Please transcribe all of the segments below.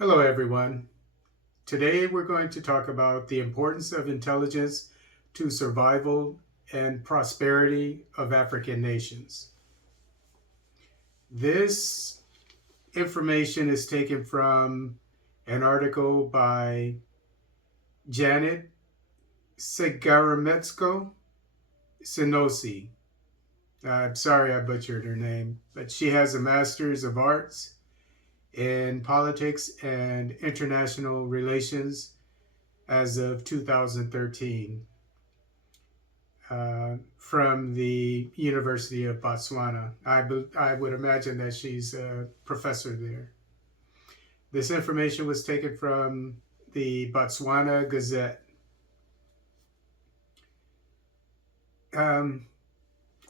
Hello, everyone. Today we're going to talk about the importance of intelligence to survival and prosperity of African nations. This information is taken from an article by Janet Segarametsko Sinosi. I'm sorry I butchered her name, but she has a Master's of Arts in Politics and International Relations as of 2013 from the University of Botswana. I would imagine that she's a professor there. This information was taken from the Botswana Gazette. Um,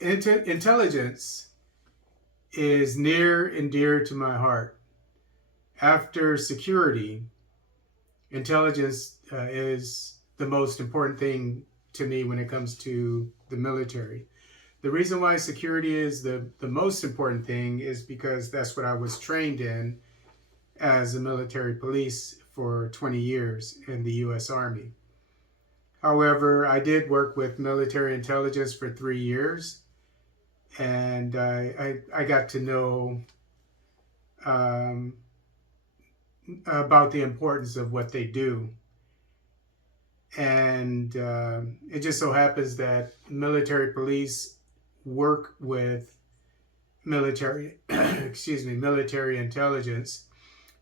Intelligence is near and dear to my heart. After security, intelligence is the most important thing to me when it comes to the military. The reason why security is the most important thing is because that's what I was trained in as a military police for 20 years in the U.S. Army. However, I did work with military intelligence for 3 years, and I got to know um, about the importance of what they do. And it just so happens that military police work with military, military intelligence,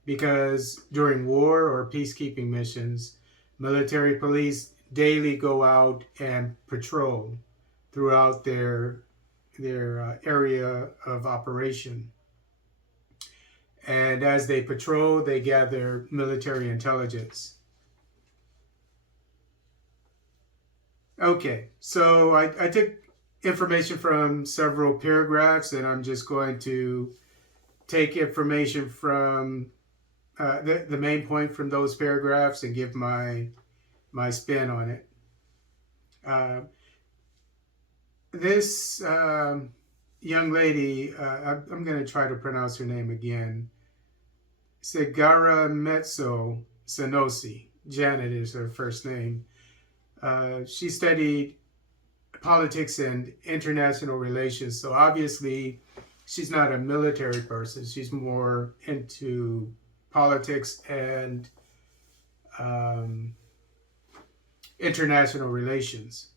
because during war or peacekeeping missions, military police daily go out and patrol throughout their area of operation. And as they patrol, they gather military intelligence. Okay, so I took information from several paragraphs, and I'm just going to take information from the main point from those paragraphs and give my spin on it. This young lady, I'm going to try to pronounce her name again. Segara Metso Sanosi. Janet is her first name. She studied politics and international relations, so obviously she's not a military person. She's more into politics and international relations,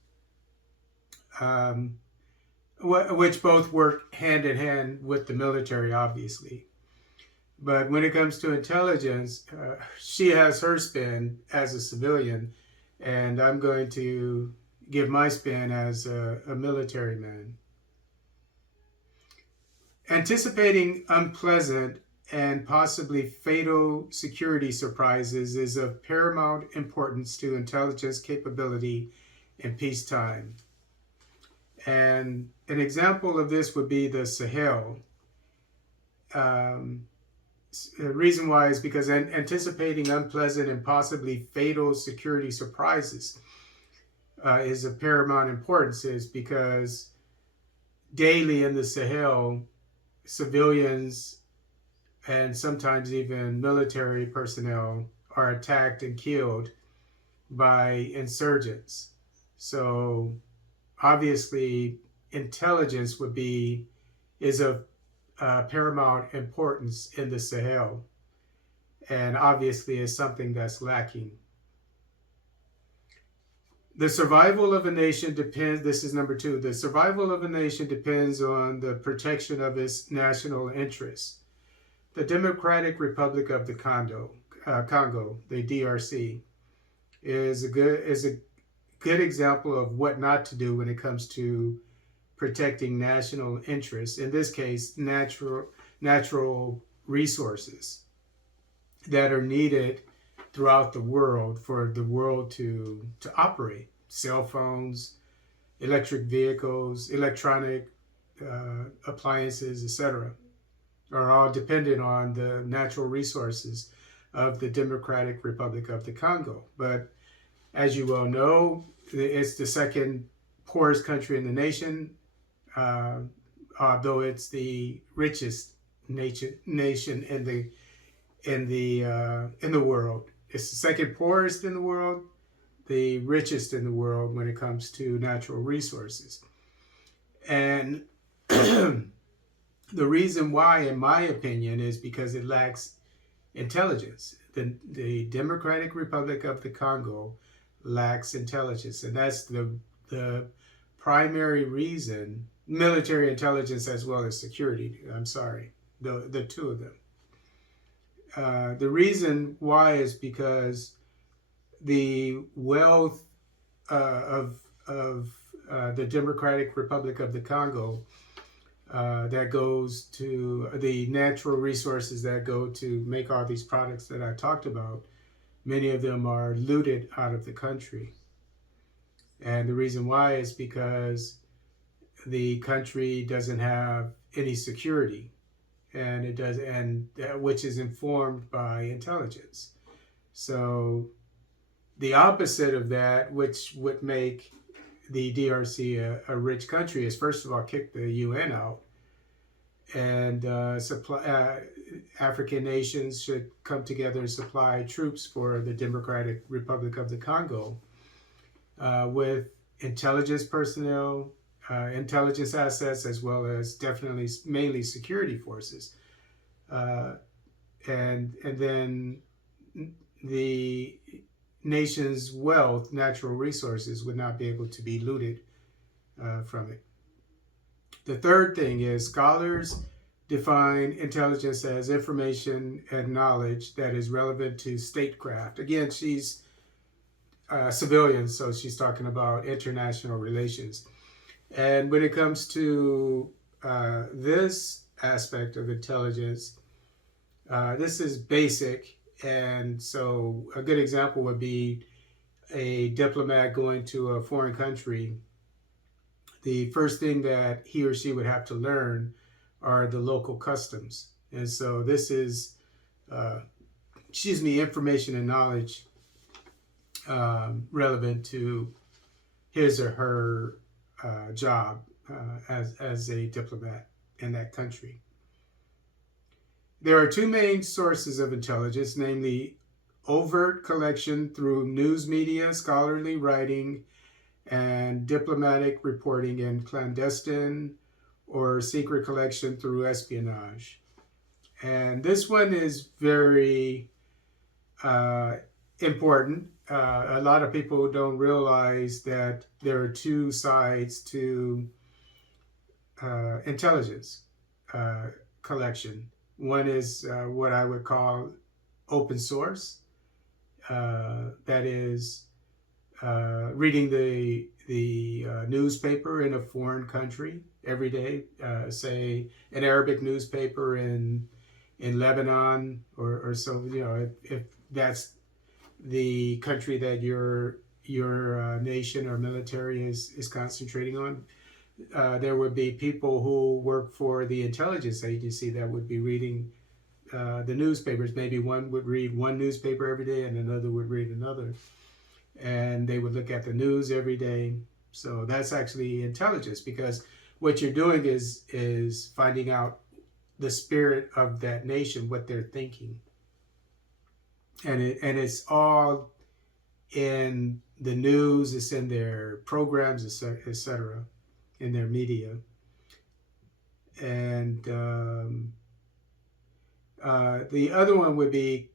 which both work hand in hand with the military, obviously. But when it comes to intelligence, she has her spin as a civilian, and I'm going to give my spin as a military man. Anticipating unpleasant and possibly fatal security surprises is of paramount importance to intelligence capability in peacetime. And an example of this would be the Sahel. The reason why is because anticipating unpleasant and possibly fatal security surprises is of paramount importance, is because daily in the Sahel, civilians and sometimes even military personnel are attacked and killed by insurgents. So obviously intelligence is of paramount importance in the Sahel, and obviously is something that's lacking. The survival of a nation depends, this is number 2, the survival of a nation depends on the protection of its national interests. The Democratic Republic of the Congo, the DRC, is a good example of what not to do when it comes to protecting national interests. In this case, natural resources that are needed throughout the world for the world to operate. Cell phones, electric vehicles, electronic appliances, etc., are all dependent on the natural resources of the Democratic Republic of the Congo. But as you well know, it's the second poorest country in the nation, although it's the richest nation in the world. It's the second poorest in the world, the richest in the world when it comes to natural resources. And the reason why, in my opinion, is because it lacks intelligence. The Democratic Republic of the Congo lacks intelligence, and that's the primary reason. Military intelligence as well as security. I'm sorry, the two of them. The reason why is because the wealth of the Democratic Republic of the Congo that goes to the natural resources that go to make all these products that I talked about, many of them are looted out of the country. And the reason why is because the country doesn't have any security, and it does, and which is informed by intelligence. So the opposite of that, which would make the DRC a rich country, is first of all kick the UN out, and African nations should come together and supply troops for the Democratic Republic of the Congo with intelligence personnel, intelligence assets, as well as definitely mainly security forces, and then the nation's wealth, natural resources, would not be able to be looted from it. The third thing is scholars define intelligence as information and knowledge that is relevant to statecraft. Again, she's civilian, so she's talking about international relations. And when it comes to this aspect of intelligence, this is basic. And so a good example would be a diplomat going to a foreign country. The first thing that he or she would have to learn are the local customs. And so this is, information and knowledge relevant to his or her job as a diplomat in that country. There are two main sources of intelligence, namely overt collection through news media, scholarly writing, and diplomatic reporting, and clandestine or secret collection through espionage. And this one is very important. A lot of people don't realize that there are two sides to intelligence collection. One is what I would call open source. That is reading the newspaper in a foreign country every day, say an Arabic newspaper in Lebanon or so. If that's the country that your nation or military is concentrating on, there would be people who work for the intelligence agency that would be reading the newspapers. Maybe one would read one newspaper every day and another would read another. And they would look at the news every day. So that's actually intelligence, because what you're doing is finding out the spirit of that nation, what they're thinking. And it's all in the news, it's in their programs, etc., in their media. And the other one would be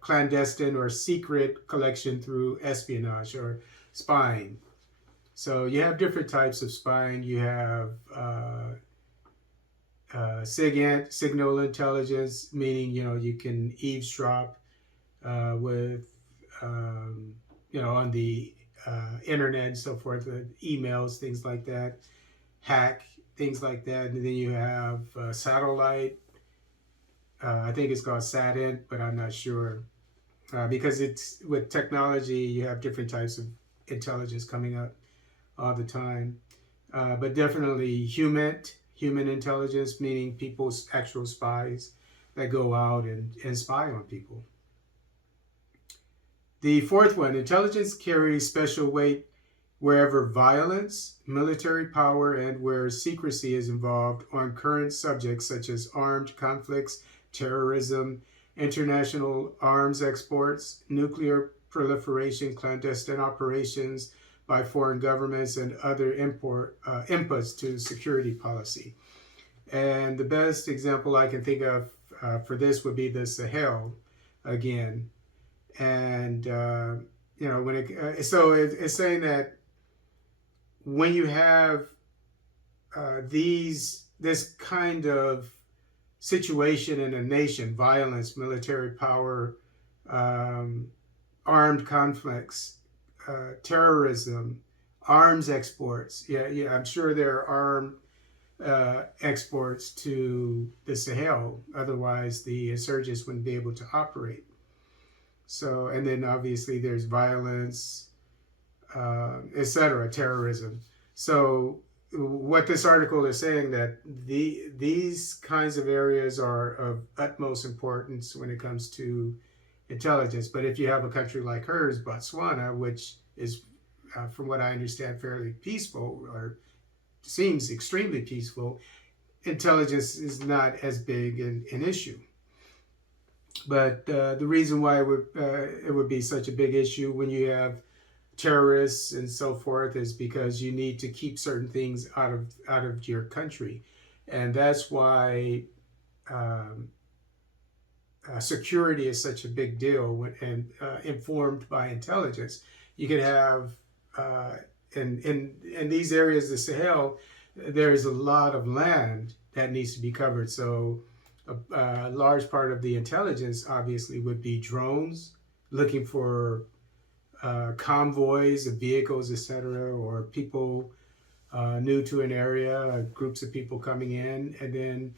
clandestine or secret collection through espionage or spying. So you have different types of spying. You have signal intelligence, meaning you can eavesdrop with on the internet and so forth, emails, things like that, hack, things like that. And then you have satellite. I think it's called SATINT, but I'm not sure, because it's with technology, you have different types of intelligence coming up all the time. But definitely human intelligence, meaning people's actual spies that go out and spy on people. The fourth one, intelligence carries special weight wherever violence, military power, and where secrecy is involved on current subjects such as armed conflicts, terrorism, international arms exports, nuclear proliferation, clandestine operations by foreign governments, and other inputs to security policy. And the best example I can think of for this would be the Sahel again. And, when it's saying that when you have this kind of situation in a nation, violence, military power, armed conflicts, terrorism, arms exports. Yeah, I'm sure there are armed exports to the Sahel. Otherwise, the insurgents wouldn't be able to operate. So, and then obviously there's violence, etc., terrorism. So what this article is saying that these kinds of areas are of utmost importance when it comes to intelligence. But if you have a country like hers, Botswana, which is, from what I understand, fairly peaceful, or seems extremely peaceful, intelligence is not as big an issue. But the reason why it would be such a big issue when you have terrorists and so forth is because you need to keep certain things out of your country, and that's why security is such a big deal. And informed by intelligence, you could have in these areas, the Sahel, there's a lot of land that needs to be covered. So a large part of the intelligence obviously would be drones looking for convoys of vehicles, etc., or people new to an area, groups of people coming in. And then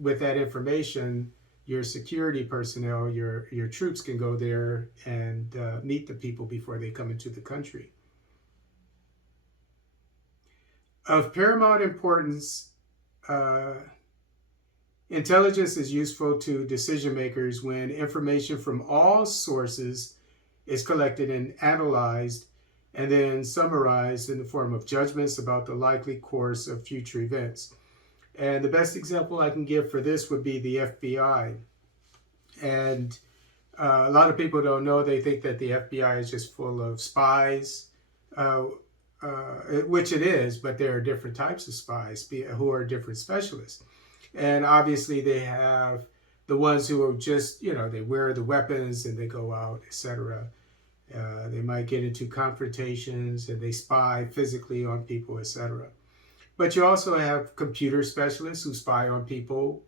with that information, your security personnel, your troops can go there and meet the people before they come into the country. Of paramount importance, intelligence is useful to decision makers when information from all sources is collected and analyzed and then summarized in the form of judgments about the likely course of future events. And the best example I can give for this would be the FBI. And a lot of people don't know, they think that the FBI is just full of spies, which it is, but there are different types of spies who are different specialists. And obviously they have the ones who are just, they wear the weapons and they go out, etc. They might get into confrontations and they spy physically on people, etc. But you also have computer specialists who spy on people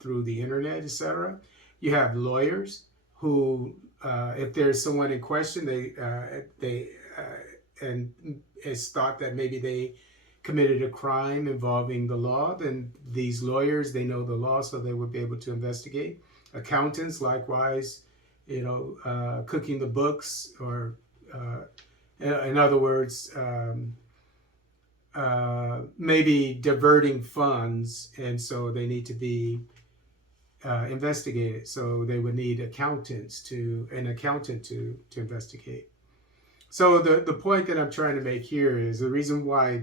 through the internet, etc. You have lawyers who, if there's someone in question, and it's thought that maybe they committed a crime involving the law, then these lawyers, they know the law, so they would be able to investigate. Accountants, likewise, cooking the books, or in other words, maybe diverting funds, and so they need to be investigated. So they would need an accountant to investigate. So the point that I'm trying to make here is the reason why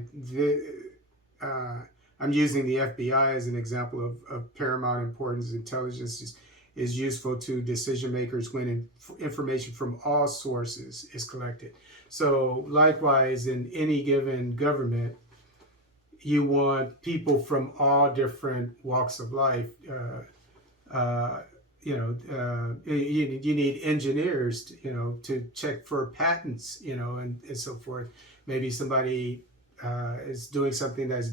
I'm using the FBI as an example of paramount importance. Intelligence is useful to decision makers when information from all sources is collected. So likewise, in any given government, you want people from all different walks of life. You need engineers, to check for patents, and so forth. Maybe somebody is doing something that's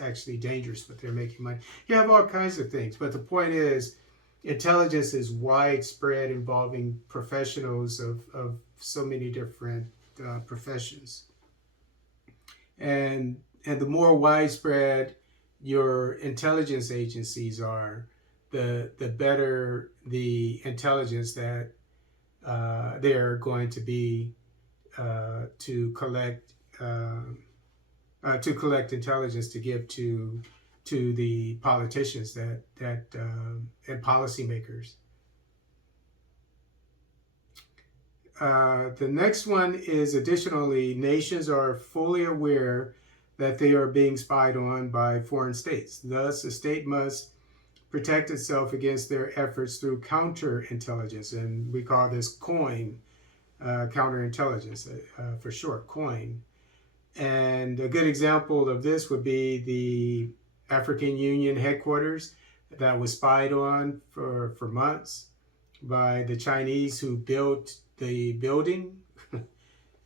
actually dangerous, but they're making money. You have all kinds of things. But the point is, intelligence is widespread, involving professionals of so many different professions. And the more widespread your intelligence agencies are, the better the intelligence that they're going to be to collect intelligence to give to the politicians and policymakers. The next one is, additionally, nations are fully aware that they are being spied on by foreign states. Thus, a state must protect itself against their efforts through counterintelligence, and we call this COIN, counterintelligence for short, COIN. And a good example of this would be the African Union headquarters that was spied on for months by the Chinese who built the building.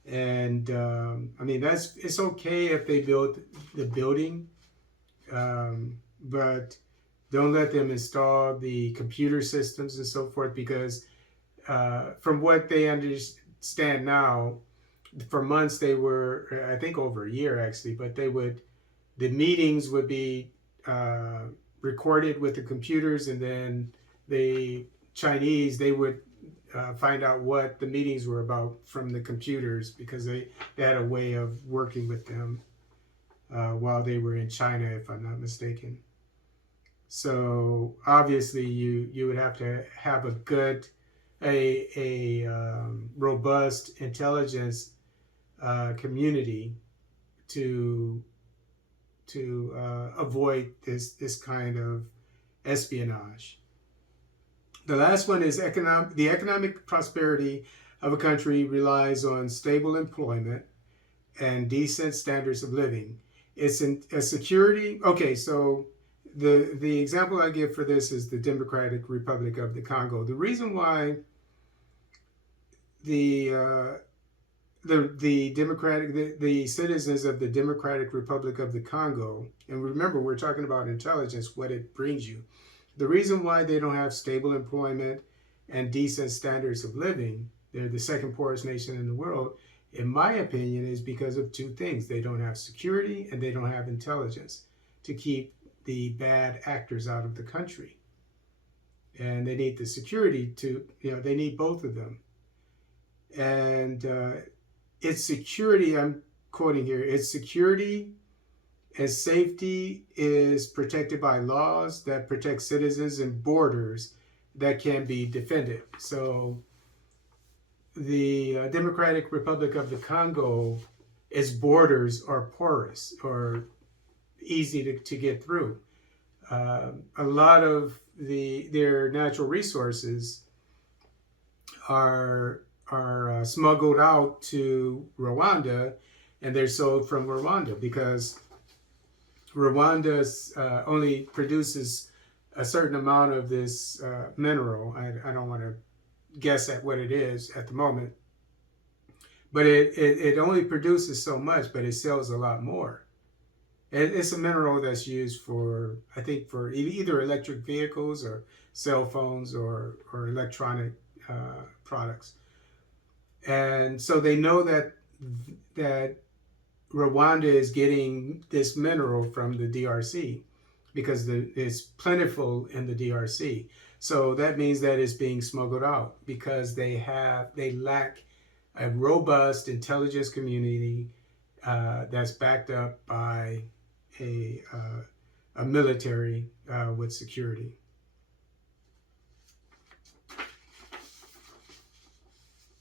And I mean, it's okay if they built the building, but don't let them install the computer systems and so forth, because from what they understand now, for months they were, I think over a year actually, but the meetings would be recorded with the computers, and then the Chinese, they would find out what the meetings were about from the computers, because they had a way of working with them while they were in China, if I'm not mistaken. So obviously you would have to have a robust intelligence community to avoid this kind of espionage. The last one is the economic prosperity of a country relies on stable employment and decent standards of living. It's a security. Okay, so the example I give for this is the Democratic Republic of the Congo. The reason why the citizens of the Democratic Republic of the Congo, and remember, we're talking about intelligence, what it brings you. The reason why they don't have stable employment and decent standards of living, they're the second poorest nation in the world, in my opinion, is because of two things. They don't have security and they don't have intelligence to keep the bad actors out of the country. And they need the security they need both of them. And it's security, I'm quoting here, it's security and safety is protected by laws that protect citizens and borders that can be defended. So the Democratic Republic of the Congo, its borders are porous or easy to get through. A lot of their natural resources are smuggled out to Rwanda, and they're sold from Rwanda because Rwanda only produces a certain amount of this mineral. I don't want to guess at what it is at the moment, but it only produces so much, but it sells a lot more. It's a mineral that's used for, I think, for either electric vehicles or cell phones or electronic products. And so they know that Rwanda is getting this mineral from the DRC because it's plentiful in the DRC. So that means that it's being smuggled out because they lack a robust intelligence community that's backed up by a military with security.